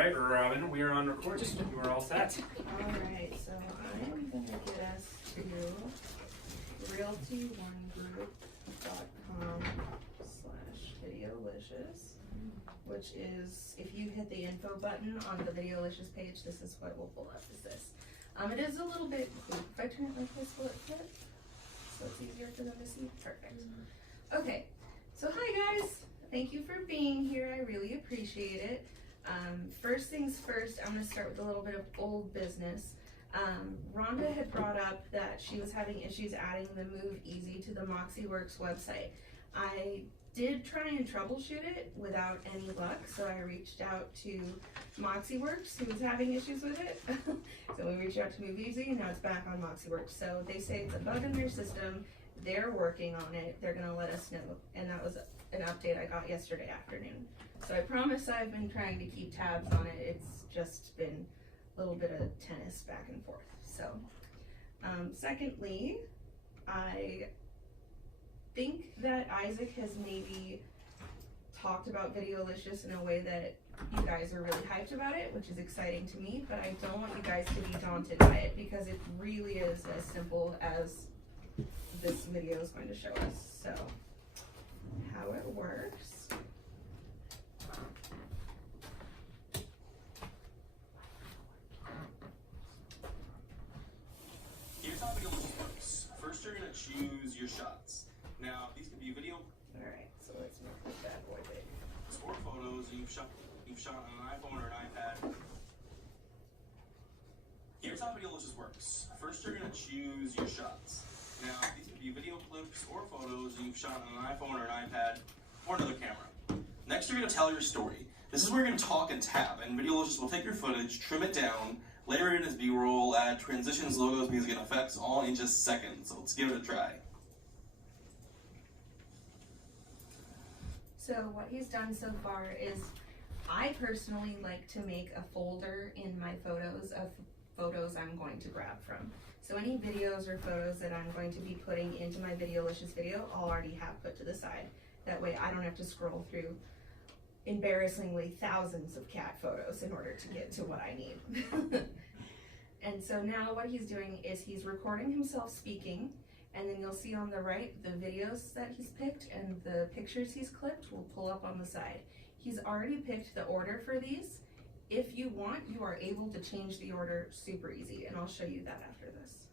right, Robin, we are on recording. You are all set. Alright, so I'm going to get us to realty1group.com/Videolicious, which is, if you hit the info button on the Videolicious page, this is what will pull up, is this. It is a little bit, if I turn it like this, will it fit? So it's easier for them to see? Perfect. Okay, so hi guys. Thank you for being here. I really appreciate it. First things first, I'm going to start with a little bit of old business. Rhonda had brought up that she was having issues adding the Move Easy to the MoxieWorks website. I did try and troubleshoot it without any luck, so I reached out to MoxieWorks, who was having issues with it. So we reached out to Move Easy, and now it's back on MoxieWorks. So they say it's a bug in their system. They're working on it. They're going to let us know, and that was an update I got yesterday afternoon. So I promise I've been trying to keep tabs on it. It's just been a little bit of tennis back and forth. So, secondly, I think that Isaac has maybe talked about Videolicious in a way that you guys are really hyped about it, which is exciting to me, but I don't want you guys to be daunted by it because it really is as simple as this video is going to show us. So, how it works. Here's how Videolicious works. First, you're going to choose your shots. Now, these can be video. Alright, so let's make this bad boy big. Or photos you've shot on an iPhone or an iPad. Here's how Videolicious works. First, you're going to choose your shots. Now, these can be video clips or photos you've shot on an iPhone or an iPad or another camera. Next, you're going to tell your story. This is where you're going to talk and tap, and Videolicious will take your footage, trim it down, layer it in as B-roll, add transitions, logos, music, and effects all in just seconds. So let's give it a try. So what he's done so far is, I personally like to make a folder in my photos of photos I'm going to grab from. So any videos or photos that I'm going to be putting into my Videolicious video, I'll already have put to the side. That way I don't have to scroll through embarrassingly thousands of cat photos in order to get to what I need. And so now what he's doing is he's recording himself speaking, and then you'll see on the right the videos that he's picked and the pictures he's clipped will pull up on the side. He's already picked the order for these. If you want, you are able to change the order super easy, and I'll show you that after this.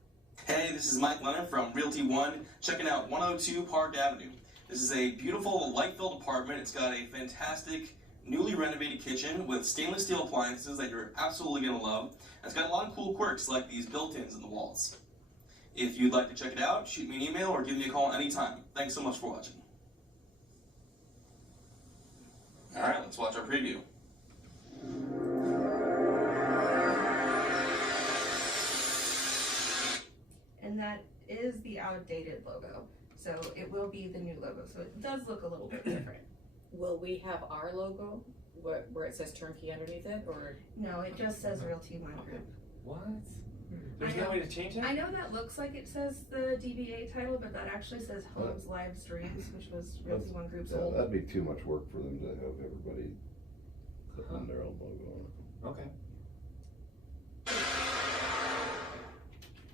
Hey, this is Mike Leonard from Realty One, checking out 102 Park Avenue. This is a beautiful light-filled apartment. It's got a fantastic, newly renovated kitchen with stainless steel appliances that you're absolutely going to love. And it's got a lot of cool quirks like these built-ins in the walls. If you'd like to check it out, shoot me an email or give me a call anytime. Thanks so much for watching. Alright, let's watch our preview. And that is the outdated logo. So it will be the new logo. So it does look a little bit different. Will we have our logo where it says turnkey underneath it, or? No, it just says Realty One Group. What? There's no way to change it? I know that looks like it says the DBA title, but that actually says Homes Live Streams, which was Realty One Group's old. That'd be too much work for them to have everybody putting their own logo on it. Okay.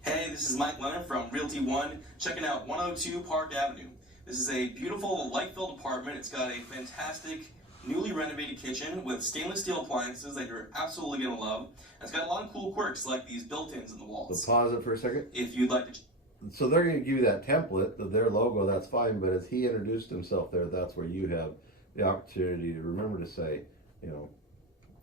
Hey, this is Mike Leonard from Realty One, checking out 102 Park Avenue. This is a beautiful light-filled apartment. It's got a fantastic, newly renovated kitchen with stainless steel appliances that you're absolutely going to love. And it's got a lot of cool quirks like these built-ins in the walls. So pause it for a second. If you'd like to... So they're going to give you that template, their logo, that's fine, but as he introduced himself there, that's where you have the opportunity to remember to say, you know,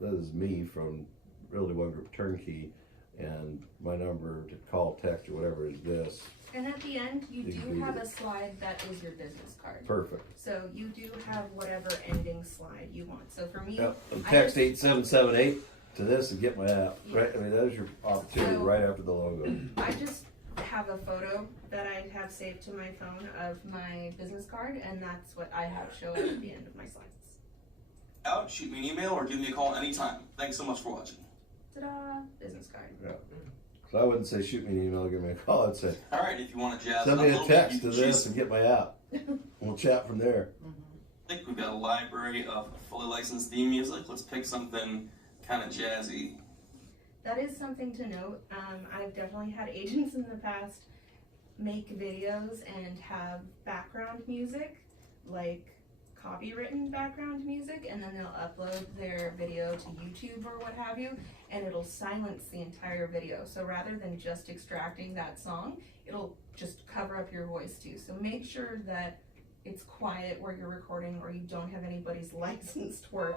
that is me from Realty One Group Turnkey, and my number to call, text, or whatever is this. And at the end, you You do do have it. a slide that is your business card. Perfect. So you do have whatever ending slide you want. So for me, Yep. And I text just- 8778 to this and get my app. Yeah. Right? I mean, that is your opportunity So- right after the logo. I just have a photo that I have saved to my phone of my business card, and that's what I have show up at the end of my slides. Out, shoot me an email or give me a call anytime. Thanks so much for watching. Ta-da! Business card. Yeah. So I wouldn't say shoot me an email, give me a call. I'd say Alright, if you want to jazz send it up me a a little bit, text you to can this choose. and get my app. We'll chat from there. I think we've got a library of fully licensed theme music. Let's pick something kind of jazzy. That is something to note. I've definitely had agents in the past make videos and have background music, like copywritten background music, and then they'll upload their video to YouTube or what have you, and it'll silence the entire video. So rather than just extracting that song, it'll just cover up your voice too. So make sure that it's quiet where you're recording, or you don't have anybody's licensed work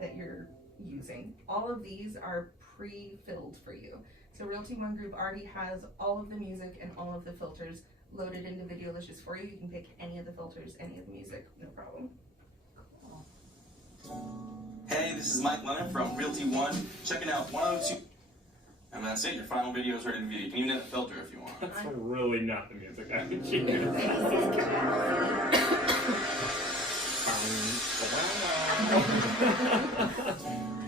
that you're using. All of these are pre-filled for you. So Realty One Group already has all of the music and all of the filters loaded into Videolicious for you. You can pick any of the filters, any of the music, no problem. Hey, this is Mike Lennon from Realty One, checking out 102. And that's it, your final video is ready to view. You can even add a filter if you want. That's really not the music I would choose.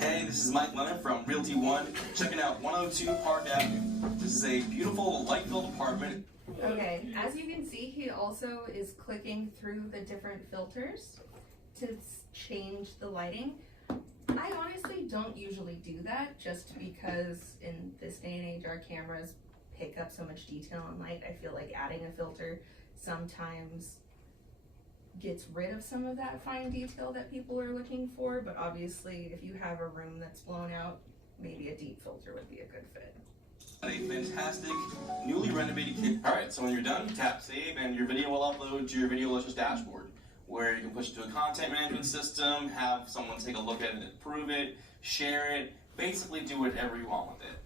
Hey, this is Mike Lennon from Realty One, checking out 102 Park Avenue. This is a beautiful light-filled apartment. Okay, as you can see, he also is clicking through the different filters to change the lighting. I honestly don't usually do that, just because in this day and age our cameras pick up so much detail and light. I feel like adding a filter sometimes gets rid of some of that fine detail that people are looking for, but obviously if you have a room that's blown out, maybe a deep filter would be a good fit. A fantastic, newly renovated kitchen. Alright, so when you're done, tap save and your video will upload to your Videolicious dashboard, where you can push it to a content management system, have someone take a look at it and approve it, share it, basically do whatever you want with it.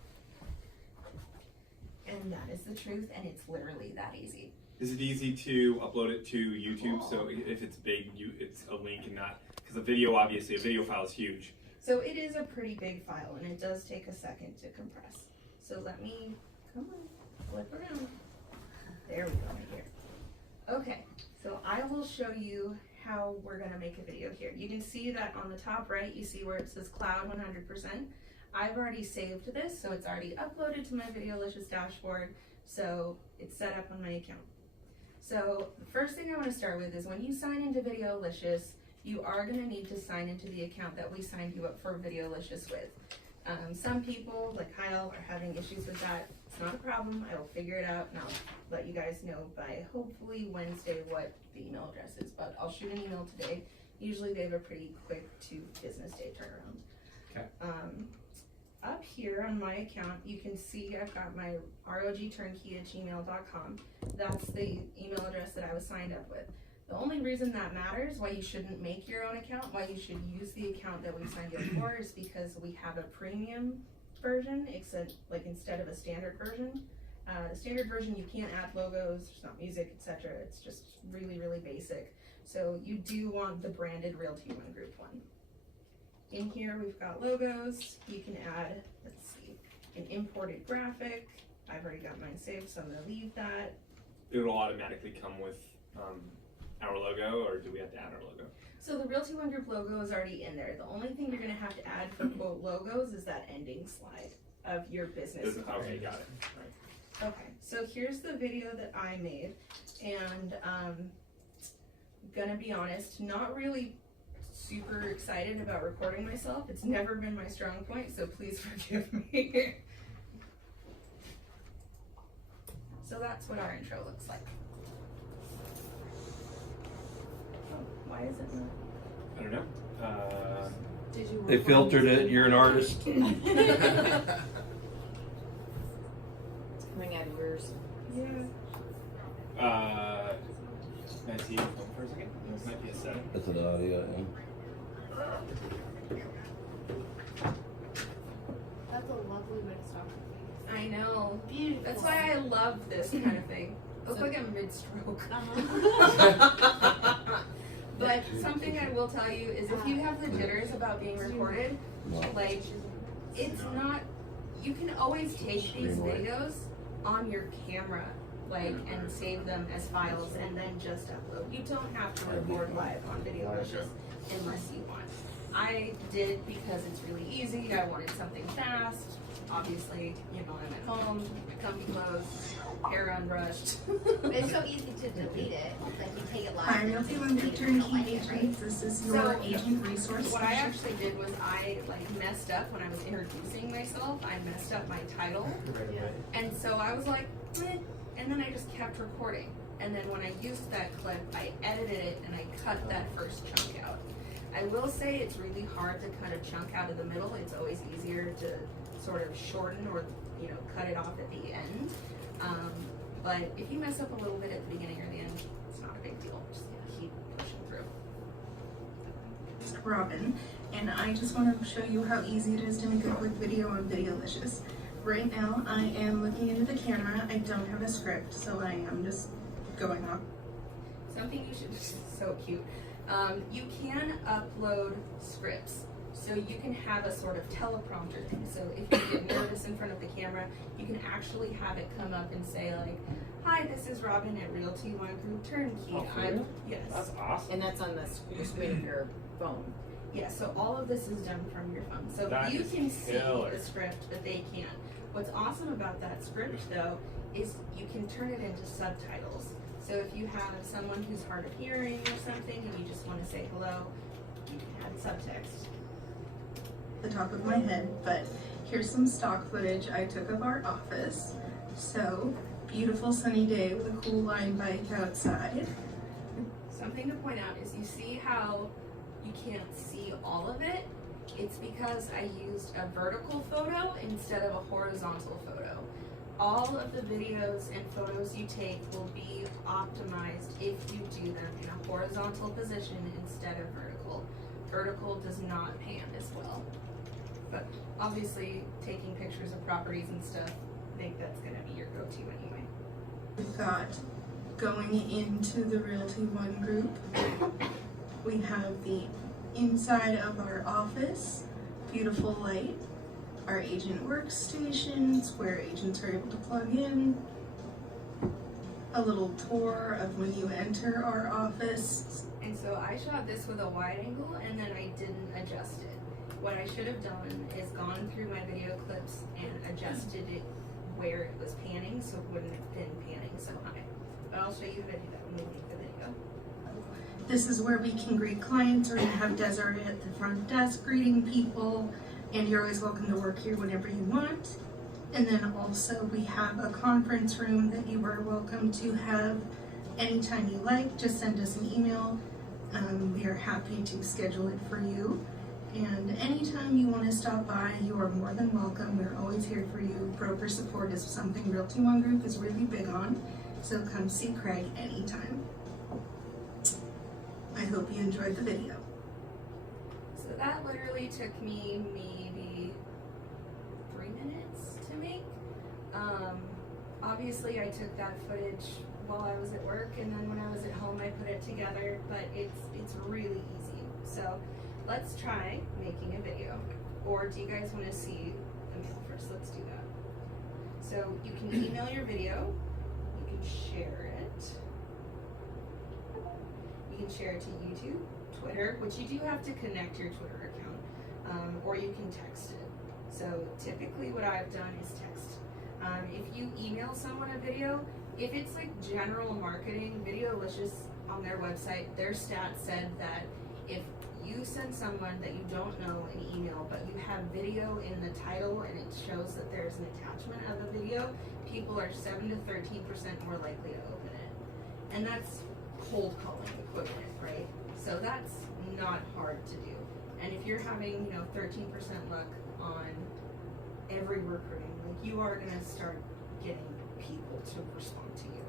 And that is the truth, and it's literally that easy. Is it easy to upload it to YouTube? So if it's big, it's a link and not, because a video, obviously, a video file is huge. So it is a pretty big file, and it does take a second to compress. So let me, come on, flip around. There we go, right here. Okay, so I will show you how we're gonna make a video here. You can see that on the top right, you see where it says cloud 100%. I've already saved this, so it's already uploaded to my Videolicious dashboard, so it's set up on my account. So the first thing I wanna start with is when you sign into Videolicious, you are gonna need to sign into the account that we signed you up for Videolicious with. Some people, like Kyle, are having issues with that. It's not a problem. I will figure it out, and I'll let you guys know by hopefully Wednesday what the email address is. But I'll shoot an email today. Usually they have a pretty quick 2 business day turnaround. Okay. Up here on my account, you can see I've got my rogturnkey@gmail.com. That's the email address that I was signed up with. The only reason that matters, why you shouldn't make your own account, why you should use the account that we signed you up for, is because we have a premium version, except like instead of a standard version. The standard version, you can't add logos, there's not music, etc. It's just really, really basic. So you do want the branded Realty One Group one. In here, we've got logos. You can add, let's see, an imported graphic. I've already got mine saved, so I'm gonna leave that. It'll automatically come with our logo, or do we have to add our logo? So the Realty One Group logo is already in there. The only thing you're gonna have to add for quote logos is that ending slide of your business card. Okay, got it. All right. Okay, so here's the video that I made, and gonna be honest, not really super excited about recording myself. It's never been my strong point, so please forgive me. So that's what our intro looks like. Oh, why is it not? I don't know. Did you? They filtered it. You're an artist. It's coming out of yours. Yeah. Can I see your phone for a second? This might be a setting. That's an audio. That's a lovely way to start your face. I know. Beautiful. That's why I love this kind of thing. It looks like I'm mid-stroke. But something I will tell you is if you have the jitters about being recorded, like, it's not, you can always take these videos on your camera, like, and save them as files and then just upload. You don't have to record live on Videolicious. unless you want. I did because it's really easy. I wanted something fast. Obviously, you know, I'm at home, my comfy clothes, hair unbrushed. But it's so easy to delete it. Like you take it live. Hi, Realty One Group Turnkey Agents. This is your So, agent resource. What I actually did was I messed up when I was introducing myself. I messed up my title. And so I was like, eh, and then I just kept recording. And then when I used that clip, I edited it and I cut that first chunk out. I will say it's really hard to cut a chunk out of the middle. It's always easier to sort of shorten or, you know, cut it off at the end. But if you mess up a little bit at the beginning or the end, it's not a big deal. Just keep pushing through. Robin, and I just want to show you how easy it is to make a quick video on Videolicious. Right now, I am looking into the camera. I don't have a script, so I am just going off. Something you should, so cute. You can upload scripts. So you can have a sort of teleprompter thing. So if you get nervous in front of the camera, you can actually have it come up and say like, "Hi, this is Robin at Realty One Group Turnkey." Oh, for real? Yes. That's awesome. And that's on the screen of your phone. Yeah, so all of this is done from your phone. So That you is can see killer. the script, but they can't. What's awesome about that script though is you can turn it into subtitles. So if you have someone who's hard of hearing or something and you just want to say hello, you can add subtext. The top of my head, but here's some stock footage I took of our office. So, beautiful sunny day with a cool line bike outside. Something to point out is you see how you can't see all of it? It's because I used a vertical photo instead of a horizontal photo. All of the videos and photos you take will be optimized if you do them in a horizontal position instead of vertical. Vertical does not pan as well. But obviously, taking pictures of properties and stuff, I think that's gonna be your go-to anyway. We've got going into the Realty One Group. We have the inside of our office, beautiful light, our agent workstations where agents are able to plug in, a little tour of when you enter our office. And so I shot this with a wide angle and then I didn't adjust it. What I should have done is gone through my video clips and adjusted it where it was panning so it wouldn't have been panning so high. But I'll show you how to do that when we make the video. This is where we can greet clients, or you have Desiree at the front desk greeting people, and you're always welcome to work here whenever you want. And then also we have a conference room that you are welcome to have anytime you like. Just send us an email. We are happy to schedule it for you. And anytime you want to stop by, you are more than welcome. We're always here for you. Broker support is something Realty One Group is really big on. So come see Craig anytime. I hope you enjoyed the video. So that literally took me maybe 3 minutes to make. Obviously I took that footage while I was at work and then when I was at home I put it together, but it's really easy. So let's try making a video. Or do you guys want to see the mail first? Let's do that. So you can email your video, you can share it. You can share it to YouTube, Twitter, which you do have to connect your Twitter account, or you can text it. So typically what I've done is text. If you email someone a video, if it's like general marketing, Videolicious on their website, their stats said that if you send someone that you don't know an email, but you have video in the title and it shows that there's an attachment of a video, people are 7 to 13% more likely to open it. And that's cold calling equivalent, right? So that's not hard to do. And if you're having, 13% luck on every recruiting, like you are gonna start getting people to respond to you.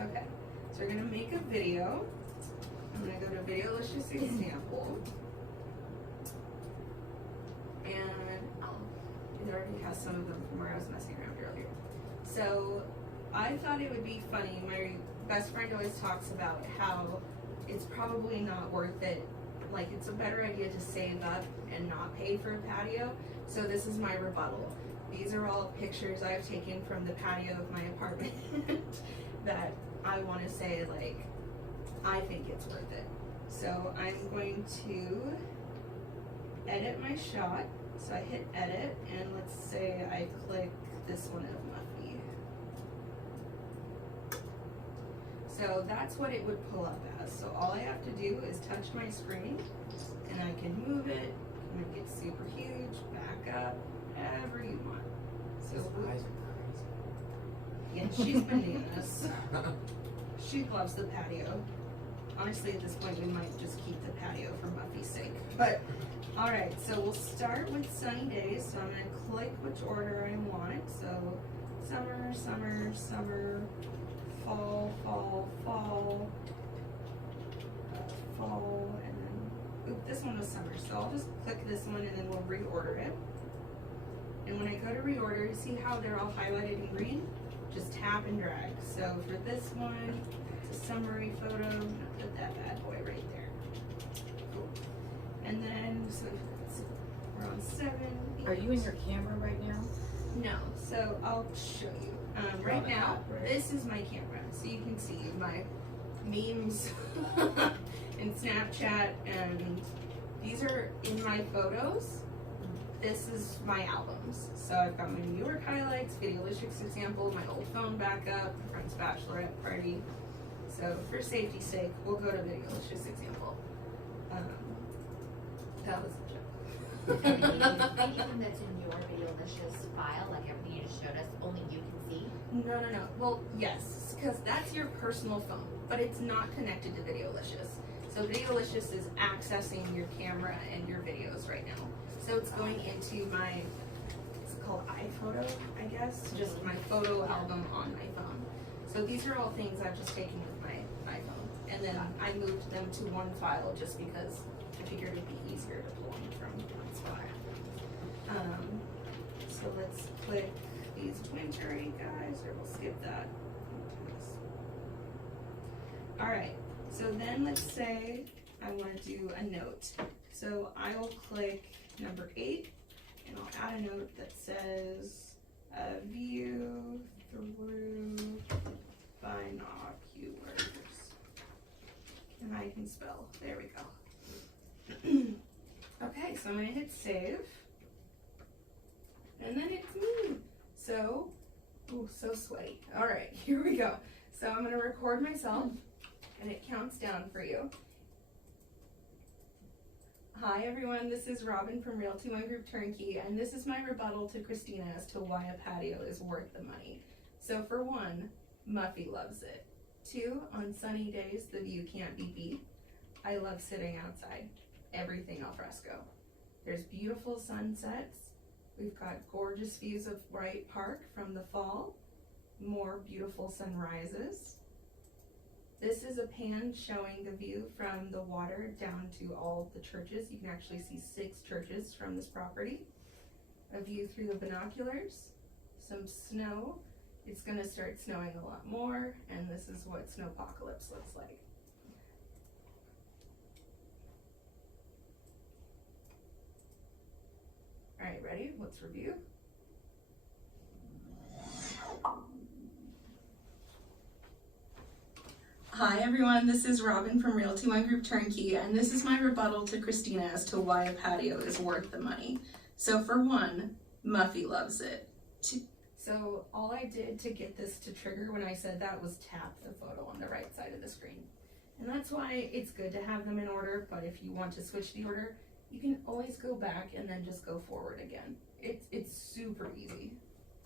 Okay, so we're gonna make a video. I'm gonna go to Videolicious example. And it already has some of them from where I was messing around earlier. So I thought it would be funny. My best friend always talks about how it's probably not worth it. Like it's a better idea to save up and not pay for a patio. So this is my rebuttal. These are all pictures I've taken from the patio of my apartment that I want to say like I think it's worth it. So I'm going to edit my shot. So I hit edit, and let's say I click this one of Muffy. So that's what it would pull up as. So all I have to do is touch my screen, and I can move it, make it super huge, back up, whatever you want. So yeah, she's bananas. She loves the patio. Honestly, at this point, we might just keep the patio for Muffy's sake. But, alright, so we'll start with sunny days. So I'm going to click which order I want. So, summer, summer, summer, fall, fall, fall, fall, and then, oop, this one was summer. So I'll just click this one and then we'll reorder it. And when I go to reorder, you see how they're all highlighted in green? Just tap and drag. So for this one, it's a summary photo. I'm gonna put that bad boy right there. Cool. And then, so we're on 7. 8. Are you in your camera right now? No, so I'll show you. Right now, this is my camera. So you can see my memes and Snapchat, and these are in my photos. This is my albums. So I've got my New York highlights, Videolicious example, my old phone backup, my friend's bachelorette party. So for safety's sake, we'll go to Videolicious example. That was a joke. Anything that's in your Videolicious file, like everything you just showed us, only you can see? No. Well, yes, because that's your personal phone, but it's not connected to Videolicious. So Videolicious is accessing your camera and your videos right now. So it's going into my, it's called iPhoto, I guess, just my photo album on my phone. So these are all things I've just taken with my iPhone. And then I moved them to one file just because I figured it'd be easier to pull them from one spot. So let's click these wintry guys, or we'll skip that. All right, so then let's say I want to do a note. So I will click number 8, and I'll add a note that says, view through binoculars. And I can spell, there we go. Okay, so I'm gonna hit save. And then it's me. So, ooh, so sweaty. All right, here we go. So I'm gonna record myself, and it counts down for you. Hi everyone, this is Robin from Realty One Group Turnkey, and this is my rebuttal to Christina as to why a patio is worth the money. So for 1, Muffy loves it. 2, on sunny days, the view can't be beat. I love sitting outside. Everything al fresco. There's beautiful sunsets. We've got gorgeous views of Wright Park from the fall. More beautiful sunrises. This is a pan showing the view from the water down to all the churches. You can actually see 6 churches from this property. A view through the binoculars, some snow. It's gonna start snowing a lot more, and this is what snowpocalypse looks like. All right, ready? Let's review. Hi everyone, this is Robin from Realty One Group Turnkey, and this is my rebuttal to Christina as to why a patio is worth the money. So for 1, Muffy loves it. 2, so all I did to get this to trigger when I said that was tap the photo on the right side of the screen. And that's why it's good to have them in order, but if you want to switch the order, you can always go back and then just go forward again. It's super easy.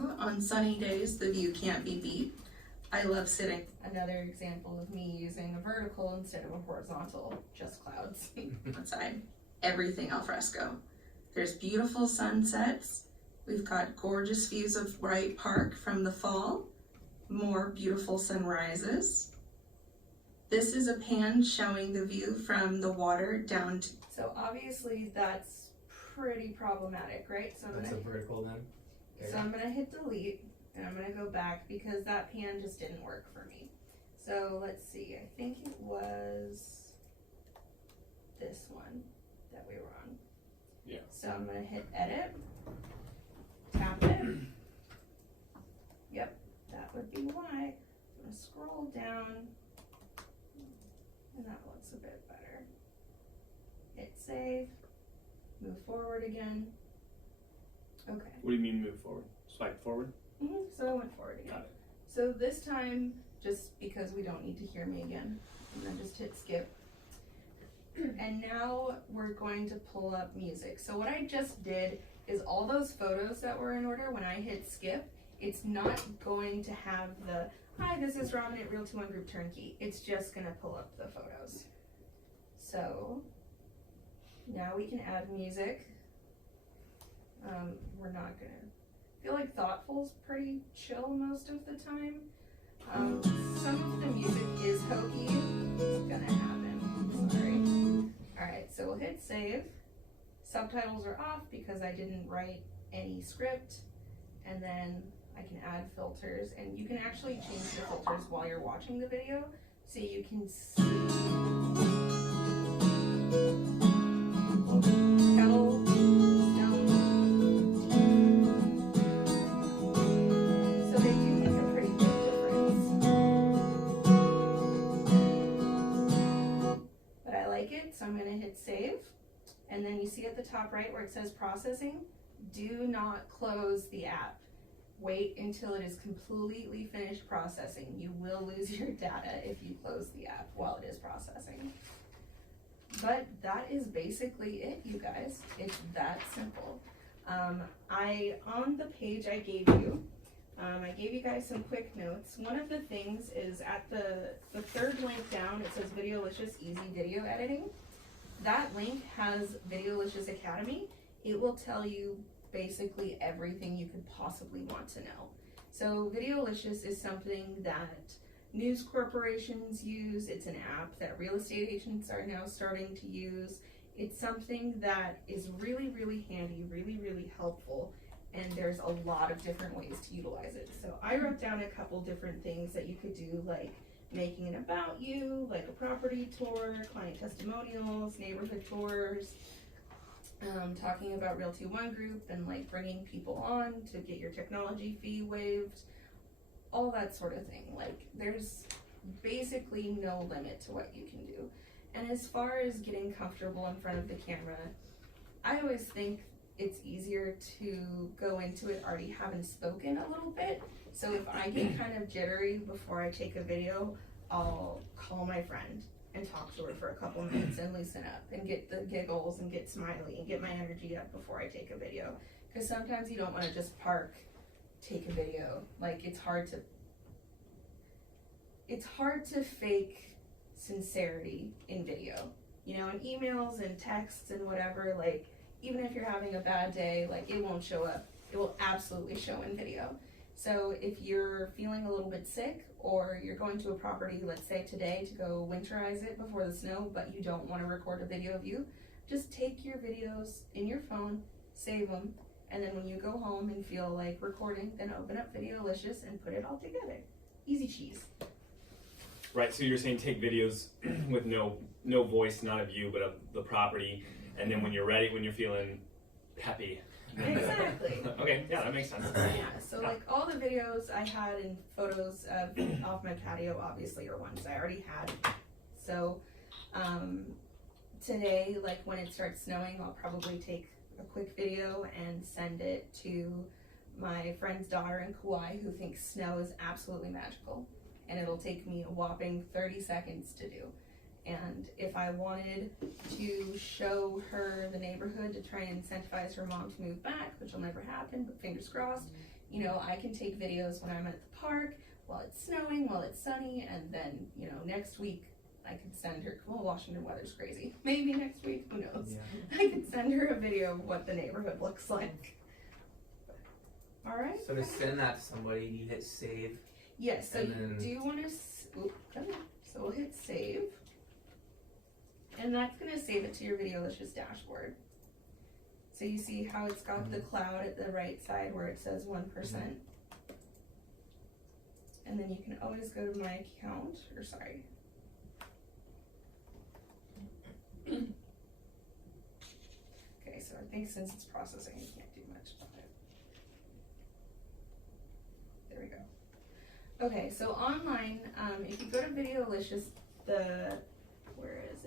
On sunny days, the view can't be beat. I love sitting. Another example of me using a vertical instead of a horizontal, just clouds. Outside, everything al fresco. There's beautiful sunsets. We've got gorgeous views of Wright Park from the fall. More beautiful sunrises. This is a pan showing the view from the water down to... So obviously that's pretty problematic, right? So That's a vertical then? Okay. So I'm gonna hit delete. And I'm gonna go back because that pan just didn't work for me. So let's see, I think it was this one that we were on. Yeah. So I'm gonna hit edit, tap it. Yep, that would be why. I'm gonna scroll down. looks a bit better. Hit save, move forward again. Okay. What do you mean move forward? Swipe forward? So I went forward again. Got it. So this time, just because we don't need to hear me again, and then just hit skip. And now we're going to pull up music. So what I just did is all those photos that were in order, when I hit skip, it's not going to have the, hi, this is Robin at Realty One Group Turnkey. It's just gonna pull up the photos. So now we can add music. We're not gonna, I feel like Thoughtful's pretty chill most of the time. Some of the music is hokey. It's gonna happen, sorry. Alright, so we'll hit save. Subtitles are off because I didn't write any script. And then I can add filters, and you can actually change the filters while you're watching the video, so you can see kettle, stone. So they do make a pretty big difference. But I like it, so I'm gonna hit save. And then you see at the top right where it says processing, do not close the app. Wait until it is completely finished processing. You will lose your data if you close the app while it is processing. But that is basically it, you guys. It's that simple. On the page I gave you, I gave you guys some quick notes. One of the things is at the third link down, it says Videolicious Easy Video Editing. That link has Videolicious Academy. It will tell you basically everything you could possibly want to know. So Videolicious is something that news corporations use. It's an app that real estate agents are now starting to use. It's something that is really, really handy, really, really helpful, and there's a lot of different ways to utilize it. So I wrote down a couple different things that you could do, like making an about you, like a property tour, client testimonials, neighborhood tours, talking about Realty One Group and like bringing people on to get your technology fee waived, all that sort of thing. Like there's basically no limit to what you can do. And as far as getting comfortable in front of the camera, I always think it's easier to go into it already having spoken a little bit. So if I get kind of jittery before I take a video, I'll call my friend and talk to her for a couple minutes and loosen up and get the giggles and get smiley and get my energy up before I take a video. Because sometimes you don't want to just park, take a video. Like it's hard to fake sincerity in video. You know, in emails and texts and whatever, like even if you're having a bad day, like it won't show up. It will absolutely show in video. So if you're feeling a little bit sick or you're going to a property, let's say today, to go winterize it before the snow, but you don't want to record a video of you, just take your videos in your phone, save them, and then when you go home and feel like recording, then open up Videolicious and put it all together. Easy cheese. Right, so you're saying take videos with no voice, not of you, but of the property, and then when you're ready, when you're feeling peppy. Exactly. Okay, yeah, that makes sense. Yeah, so like all the videos I had and photos of off my patio obviously are ones I already had. So today, like when it starts snowing, I'll probably take a quick video and send it to my friend's daughter in Kauai who thinks snow is absolutely magical. And it'll take me a whopping 30 seconds to do. And if I wanted to show her the neighborhood to try and incentivize her mom to move back, which will never happen, but fingers crossed, you know, I can take videos when I'm at the park, while it's snowing, while it's sunny, and then, you know, next week I could send her, well, Washington weather's crazy. Maybe next week, who knows? Yeah. I could send her a video of what the neighborhood looks like. All right. So to send that to somebody, you hit save. Yes, so you do want to, so we'll hit save. And that's going to save it to your Videolicious dashboard. So you see how it's got the cloud at the right side where it says 1%. And then you can always go to my account, or sorry. Okay, so I think since it's processing, you can't do much about it. There we go. Okay, so online, if you go to Videolicious, where is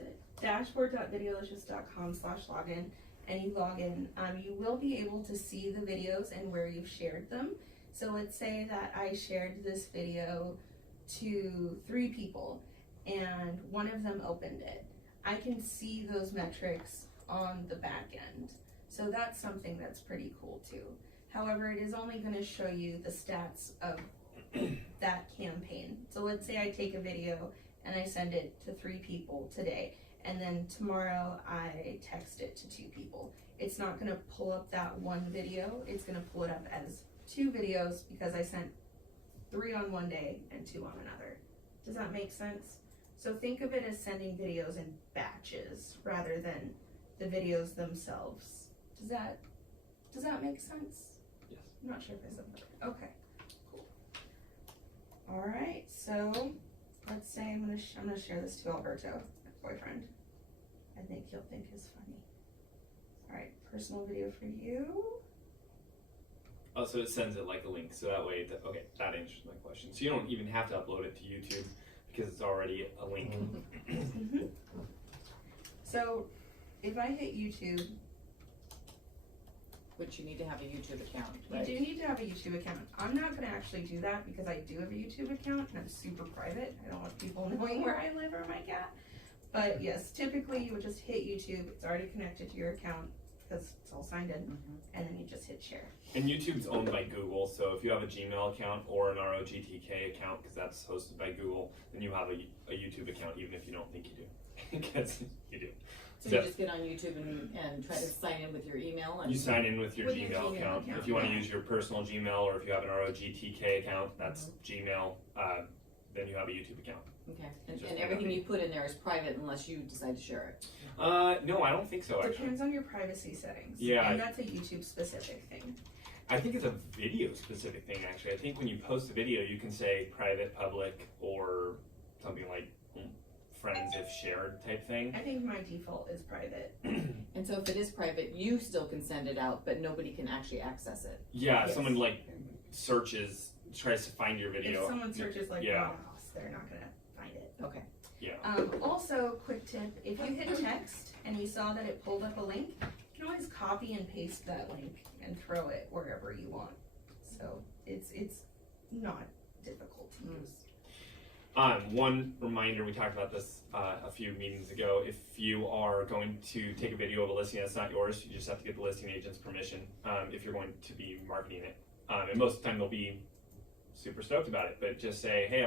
dashboard.videolicious.com/login, and you log in, you will be able to see the videos and where you've shared them. So let's say that I shared this video to 3 people and one of them opened it. I can see those metrics on the back end. So that's something that's pretty cool too. However, it is only going to show you the stats of that campaign. So let's say I take a video and I send it to 3 people today, and then tomorrow I text it to 2 people. It's not going to pull up that one video, it's going to pull it up as 2 videos because I sent 3 on one day and 2 on another. Does that make sense? So think of it as sending videos in batches rather than the videos themselves. Does that make sense? Yes. I'm not sure if I said that. Okay, cool. All right, so let's say I'm gonna share this to Alberto, my boyfriend. I think he'll think it's funny. All right, personal video for you. Oh, so it sends it like a link, so that way, okay, that answers my question. So you don't even have to upload it to YouTube because it's already a link. Mm-hmm. So if I hit YouTube, Which you need to have a YouTube account, right? you do need to have a YouTube account. I'm not gonna actually do that because I do have a YouTube account and I'm super private. I don't want people knowing where I live or my cat. But yes, typically you would just hit YouTube. It's already connected to your account because it's all signed in, and then you just hit share. And YouTube's owned by Google, so if you have a Gmail account or an ROGTK account, because that's hosted by Google, then you have a YouTube account, even if you don't think you do, because you do. So you just get on YouTube and try to sign in with your email and You sign in with your With your Gmail Gmail account. account, If you want to yeah. use your personal Gmail, or if you have an ROGTK account, that's Gmail, then you have a YouTube account. okay, Just and like everything that. you put in there is private unless you decide to share it. No, I don't think so, actually. Depends on your privacy settings. Yeah. And that's a YouTube specific thing. I think it's a video specific thing, actually. I think when you post a video, you can say private, public, or something like friends if shared type thing. I think my default is private. And so if it is private, you still can send it out, but nobody can actually access it. Yeah, Yes. someone like searches, tries to find your video. If someone searches like Yeah. house, they're not gonna find it. Okay. Yeah. Also, quick tip, if you hit text and you saw that it pulled up a link, you can always copy and paste that link and throw it wherever you want. So it's not difficult to use. One reminder, we talked about this a few meetings ago. If you are going to take a video of a listing that's not yours, you just have to get the listing agent's permission if you're going to be marketing it. And most of the time they'll be super stoked about it, but just say, hey,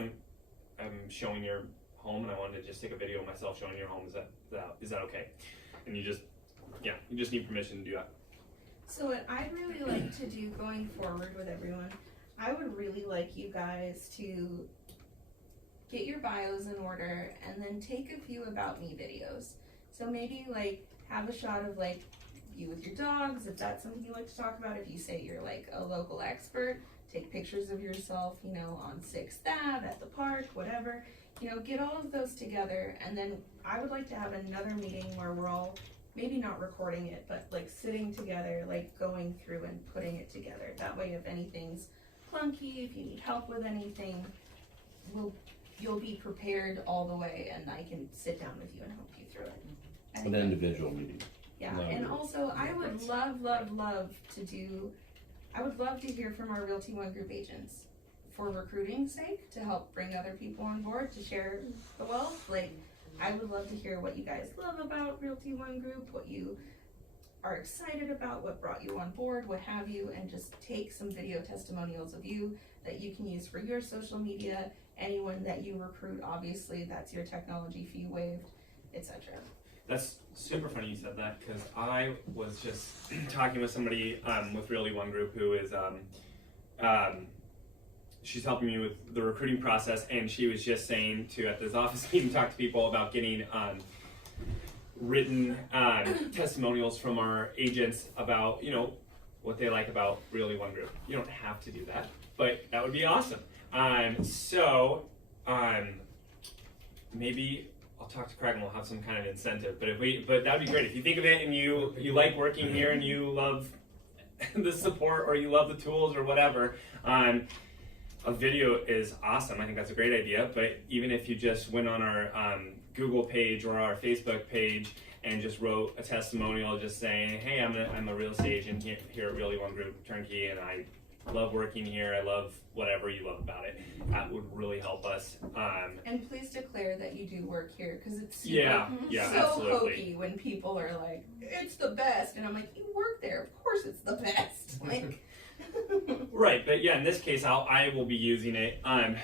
I'm showing your home and I wanted to just take a video of myself showing your home. Is that okay? And you just need permission to do that. So what I'd really like to do going forward with everyone, I would really like you guys to get your bios in order and then take a few about me videos. So maybe like have a shot of like you with your dogs, if that's something you like to talk about. If you say you're like a local expert, take pictures of yourself, on 6th Ave, at the park, whatever. Get all of those together, and then I would like to have another meeting where we're all, maybe not recording it, but like sitting together, like going through and putting it together. That way if anything's clunky, if you need help with anything, you'll be prepared all the way, and I can sit down with you and help you through it. I think An that- individual meeting. Yeah, No, and no. also I would love to hear from our Realty One Group agents for recruiting's sake, to help bring other people on board, to share the wealth. Like, I would love to hear what you guys love about Realty One Group, what you are excited about, what brought you on board, what have you, and just take some video testimonials of you that you can use for your social media. Anyone that you recruit, obviously, that's your technology fee waived, etc. That's super funny you said that, because I was just talking with somebody with Realty One Group who is she's helping me with the recruiting process, and she was just saying to, at this office meeting, talk to people about getting written testimonials from our agents about what they like about Realty One Group. You don't have to do that, but that would be awesome. Maybe I'll talk to Craig and we'll have some kind of incentive. But that'd be great if you think of it and you like working here and you love the support or you love the tools or whatever. A video is awesome. I think that's a great idea. But even if you just went on our Google page or our Facebook page and just wrote a testimonial just saying, hey, I'm a real estate agent here at Realty One Group Turnkey, and I love working here. I love whatever you love about it. That would really help us. And please declare that you do work here, because it's super, Yeah, so absolutely. hokey when people are like, it's the best, and I'm like, you work there, of course it's the best. Like, Right, but yeah, in this case, I will be using it. I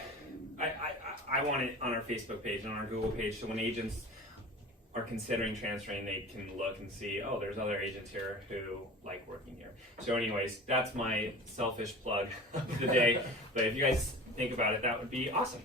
want it on our Facebook page and on our Google page, so when agents are considering transferring, they can look and see, oh, there's other agents here who like working here. So anyways, that's my selfish plug of the day. But if you guys think about it, that would be awesome.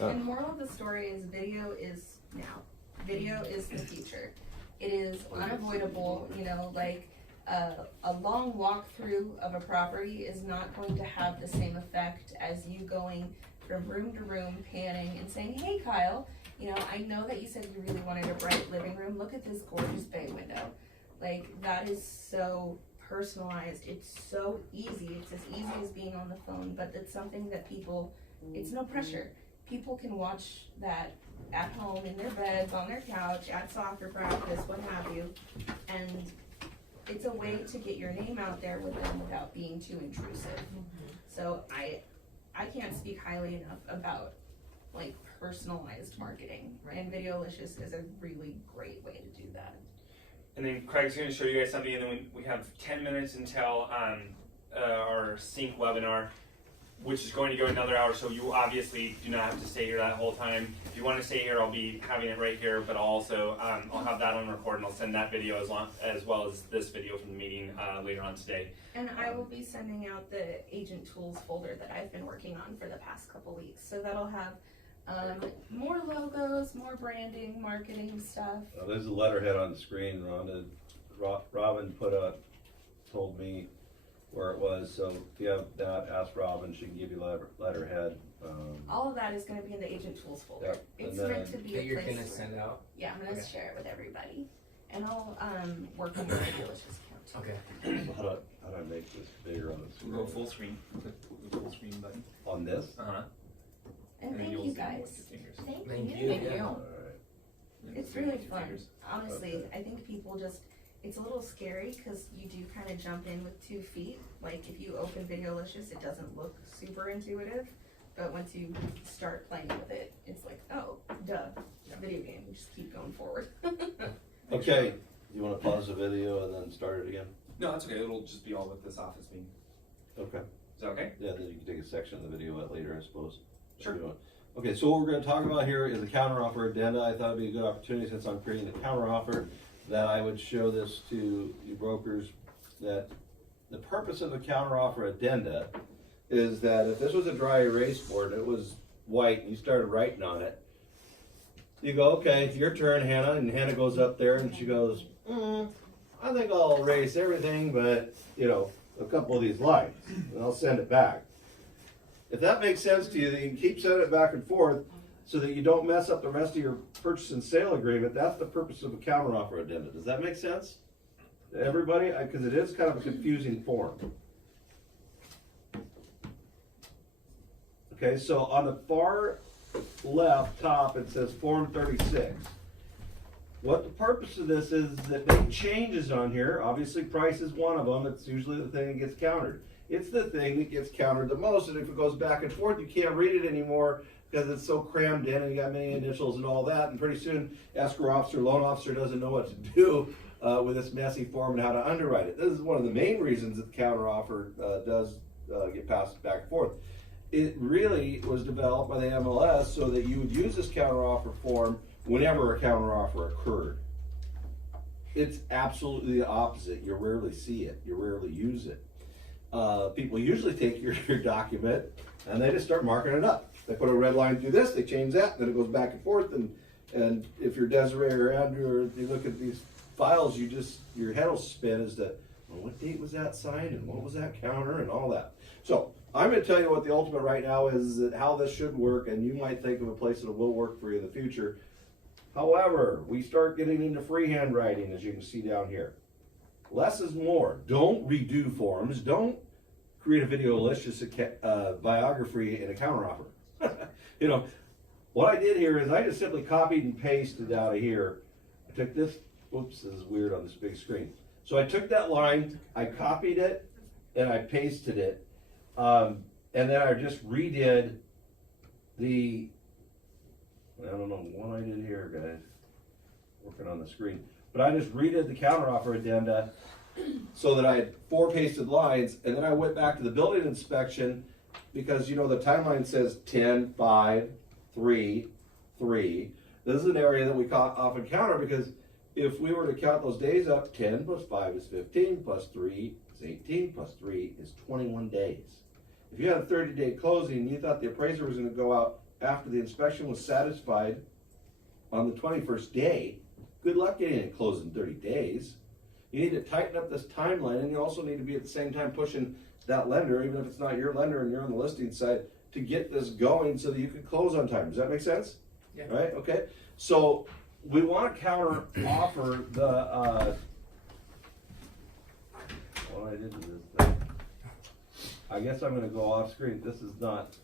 and moral of the story is video is now. Video is the future. It is unavoidable, you know, like a long walkthrough of a property is not going to have the same effect as you going from room to room, panning and saying, hey Kyle, you know, I know that you said you really wanted a bright living room. Look at this gorgeous bay window. Like, that is so personalized. It's so easy. It's as easy as being on the phone, but it's something that people, it's no pressure. People can watch that at home, in their beds, on their couch, at soccer practice, what have you. And it's a way to get your name out there with them without being too intrusive. So I can't speak highly enough about like personalized marketing, and Videolicious is a really great way to do that. And then Craig's going to show you guys something, and then we have 10 minutes until our sync webinar, which is going to go another hour, so you obviously do not have to stay here that whole time. If you want to stay here, I'll be having it right here, but also I'll have that on record, and I'll send that video as well as this video from the meeting later on today. And I will be sending out the agent tools folder that I've been working on for the past couple weeks, so that'll have more logos, more branding, marketing stuff. There's a letterhead on the screen. Robin told me where it was, so if you have that, ask Robin, she can give you letterhead. All of that is going to be in the agent tools folder. Yep. It's And meant to be That a you're place gonna where, send out? yeah, I'm going to Okay. share it with everybody. And I'll work on the Videolicious account. Okay. How do I make this bigger on the screen? We'll go full screen. Click the full screen button. On this? Uh-huh. And thank you'll you zoom with guys. your fingers. Thank Thank you. you. Thank you. Alright. It's Zoom really with your fun. fingers. Honestly, Okay. I think people just, it's a little scary because you do kind of jump in with 2 feet. Like if you open Videolicious, it doesn't look super intuitive. But once you start playing with it, it's like, oh, duh, video game. You just keep going forward. Okay, you wanna pause the video and then start it again? No, that's okay. It'll just be all with this office meeting. Okay. Is that okay? Yeah, then you can take a section of the video out later, I suppose. if Sure. you want. Okay, so what we're gonna talk about here is a counteroffer addenda. I thought it'd be a good opportunity, since I'm creating a counteroffer, that I would show this to you brokers, that the purpose of a counteroffer addenda is that if this was a dry erase board and it was white and you started writing on it, you go, okay, it's your turn, Hannah, and Hannah goes up there and she goes, I think I'll erase everything but, you know, a couple of these lines, and I'll send it back. If that makes sense to you, then you can keep sending it back and forth so that you don't mess up the rest of your purchase and sale agreement. That's the purpose of a counteroffer addenda. Does that make sense to everybody? Because it is kind of a confusing form. Okay, so on the far left top, it says Form 36. What the purpose of this is that make changes on here. Obviously, price is one of them. It's usually the thing that gets countered. It's the thing that gets countered the most, and if it goes back and forth, you can't read it anymore because it's so crammed in and you got many initials and all that, and pretty soon escrow officer, loan officer doesn't know what to do with this messy form and how to underwrite it. This is one of the main reasons that the counteroffer does get passed back and forth. It really was developed by the MLS so that you would use this counteroffer form whenever a counteroffer occurred. It's absolutely the opposite. You rarely see it. You rarely use it. People usually take your document and they just start marking it up. They put a red line through this, they change that, then it goes back and forth. And if you're Desiree or Andrew, or if you look at these files, your head will spin as to, well, what date was that signed and what was that counter and all that. So I'm going to tell you what the ultimate right now is, that how this should work, and you might think of a place that will work for you in the future. However, we start getting into freehand writing, as you can see down here. Less is more. Don't redo forms. Don't create a Videolicious biography and a counteroffer. You know, what I did here is I just simply copied and pasted out of here. I took this, whoops, this is weird on this big screen. So I took that line, I copied it, and I pasted it. And then I just redid the, I don't know what I did here, guys, working on the screen. But I just redid the counteroffer addenda so that I had 4 pasted lines, and then I went back to the building inspection because, you know, the timeline says 10, 5, 3, 3. This is an area that we often counter because if we were to count those days up, 10 plus 5 is 15, plus 3 is 18, plus 3 is 21 days. If you had a 30-day closing and you thought the appraiser was going to go out after the inspection was satisfied on the 21st day, good luck getting it closed in 30 days. You need to tighten up this timeline, and you also need to be at the same time pushing that lender, even if it's not your lender and you're on the listing side, to get this going so that you can close on time. Does that make sense? Yeah. Right? Okay. So we want to counter offer the what I did to this thing. I guess I'm going to go off screen. This is not.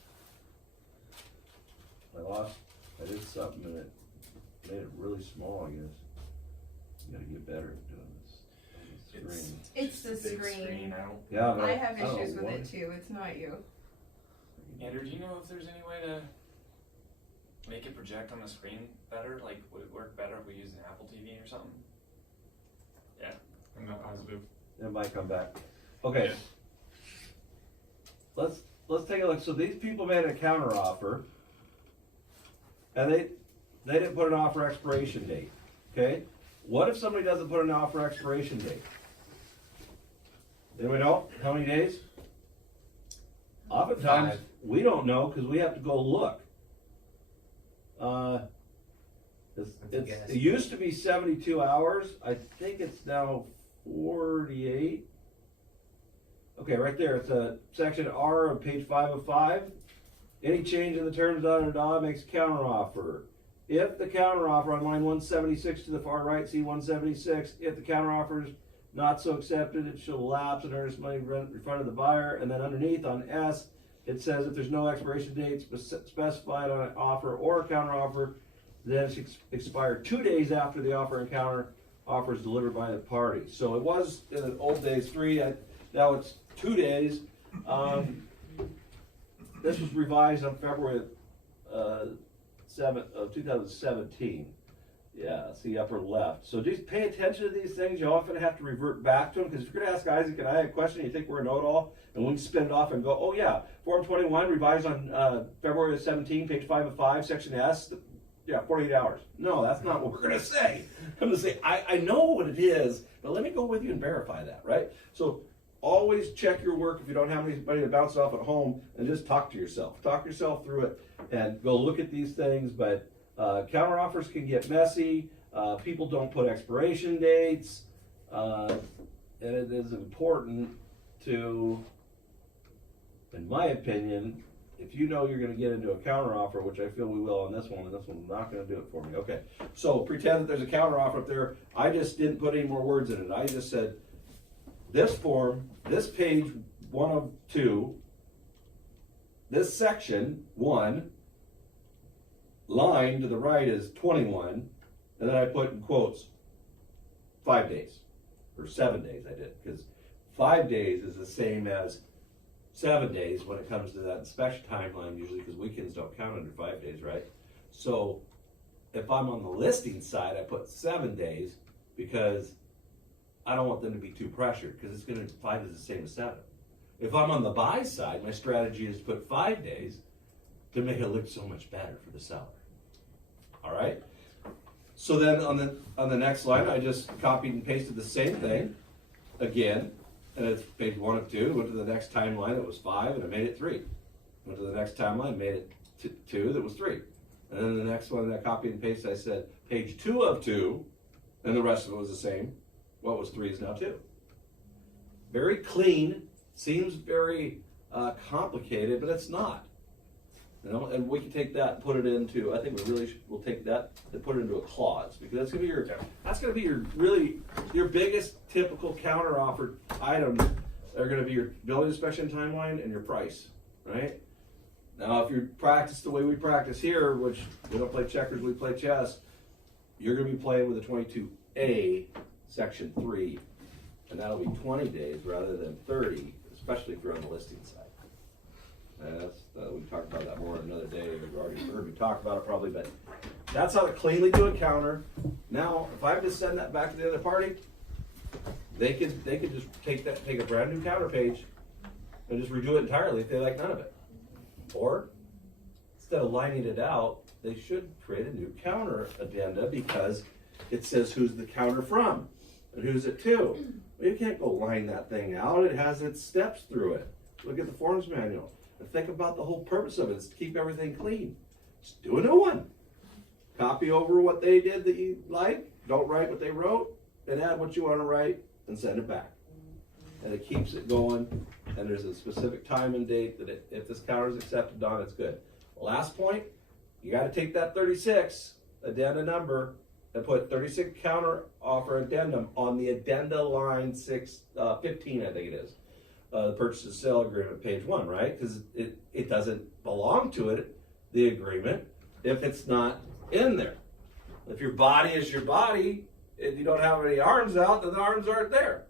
I did something and it made it really small, I guess. You gotta get better at doing this on the screen. It's the big screen. now. Yeah, but I have don't issues know with why. it too, it's not you. Andrew, do you know if there's any way to make it project on the screen better? Like, would it work better if we use an Apple TV or something? Yeah, I'm not positive. It might come back. Okay. Let's take a look. So these people made a counter offer, and they didn't put an offer expiration date. Okay. What if somebody doesn't put an offer expiration date? Anybody know how many days? Oftentimes 5. we don't know because we have to go look. It used to be 72 hours. I think it's now 48. Okay, right there. It's a section R of page 5 of 5. Any change in the terms da makes counteroffer. If the counteroffer on line 176 to the far right, see 176. If the counteroffer is not so accepted, it shall lapse and earnest money in front of the buyer. And then underneath on S, it says if there's no expiration date specified on an offer or a counteroffer, then it should expire 2 days after the offer and counter offer is delivered by the party. So it was in the old days 3. Now it's 2 days. This was revised on February 7th of 2017. Yeah, see upper left. So just pay attention to these things. You often have to revert back to them because if you're going to ask Isaac and I a question, you think we're a know-it-all, and we can spin it off and go, oh yeah, Form 21 revised on February 17, page 5 of 5, section S. Yeah, 48 hours. No, that's not what we're going to say. I'm going to say, I know what it is, but let me go with you and verify that, right? So always check your work if you don't have anybody to bounce off at home, and just talk to yourself. Talk yourself through it and go look at these things, but counteroffers can get messy. People don't put expiration dates, and it is important to, in my opinion, if you know you're going to get into a counteroffer, which I feel we will on this one, and this one's not going to do it for me. Okay, so pretend that there's a counteroffer up there. I just didn't put any more words in it. I just said, this form, this page 1 of 2, this section 1, line to the right is 21, and then I put in quotes 5 days, or 7 days I did, because 5 days is the same as 7 days when it comes to that inspection timeline usually, because weekends don't count under 5 days, right? So if I'm on the listing side, I put 7 days because I don't want them to be too pressured, because it's going to 5 is the same as 7. If I'm on the buy side, my strategy is to put 5 days to make it look so much better for the seller. All right. So then on the next line, I just copied and pasted the same thing again, and it's page 1 of 2. Went to the next timeline, it was 5, and I made it 3. Went to the next timeline, made it 2, that was 3. And then the next one, I copied and pasted, I said page 2 of 2, and the rest of it was the same. What was 3 is now 2. Very clean. Seems very complicated, but it's not. You know, and we can take that and put it into. I think we really will take that and put it into a clause, because that's gonna be your biggest typical counteroffer items are gonna be your building inspection timeline and your price, right? Now, if you practice the way we practice here, which we don't play checkers, we play chess, you're going to be playing with a 22A, section 3, and that'll be 20 days rather than 30, especially if you're on the listing side. We can talk about that more another day. You've already heard me talk about it probably, but that's how to cleanly do a counter. Now, if I just send that back to the other party, they could just take a brand new counter page and just redo it entirely if they like none of it. Or instead of lining it out, they should create a new counter addenda because it says who's the counter from and who's it to. Well, you can't go line that thing out. It has its steps through it. Look at the forms manual and think about the whole purpose of it is to keep everything clean. Just do a new one. Copy over what they did that you like. Don't write what they wrote, and add what you want to write and send it back. And it keeps it going, and there's a specific time and date that if this counter is accepted on, it's good. Last point, you got to take that 36 addenda number and put 36 counter offer addendum on the addenda line 15, I think it is. The purchase and sale agreement, page 1, right? Because it doesn't belong to it, the agreement, if it's not in there. If your body is your body, and you don't have any arms out, then the arms aren't there.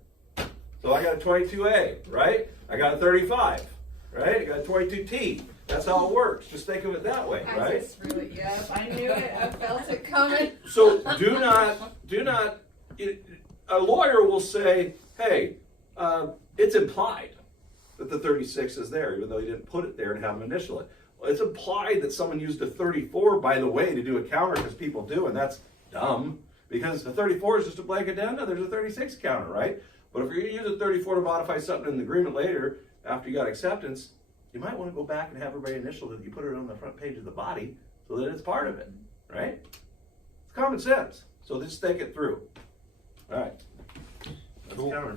So I got a 22A, right? I got a 35, right? I got a 22T. That's how it works. Just think of it that way, I right? just threw it. Yep, I knew it. I felt it coming. So do not. A lawyer will say, "Hey, it's implied that the 36 is there, even though he didn't put it there and have him initial it. Well, it's implied that someone used a 34, by the way, to do a counter because people do, and that's dumb because the 34 is just a blank addenda. There's a 36 counter, right? But if you're going to use a 34 to modify something in the agreement later after you got acceptance, you might want to go back and have everybody initial that you put it on the front page of the body so that it's part of it, right? It's common sense. So just think it through. All right. That's Cool. counter.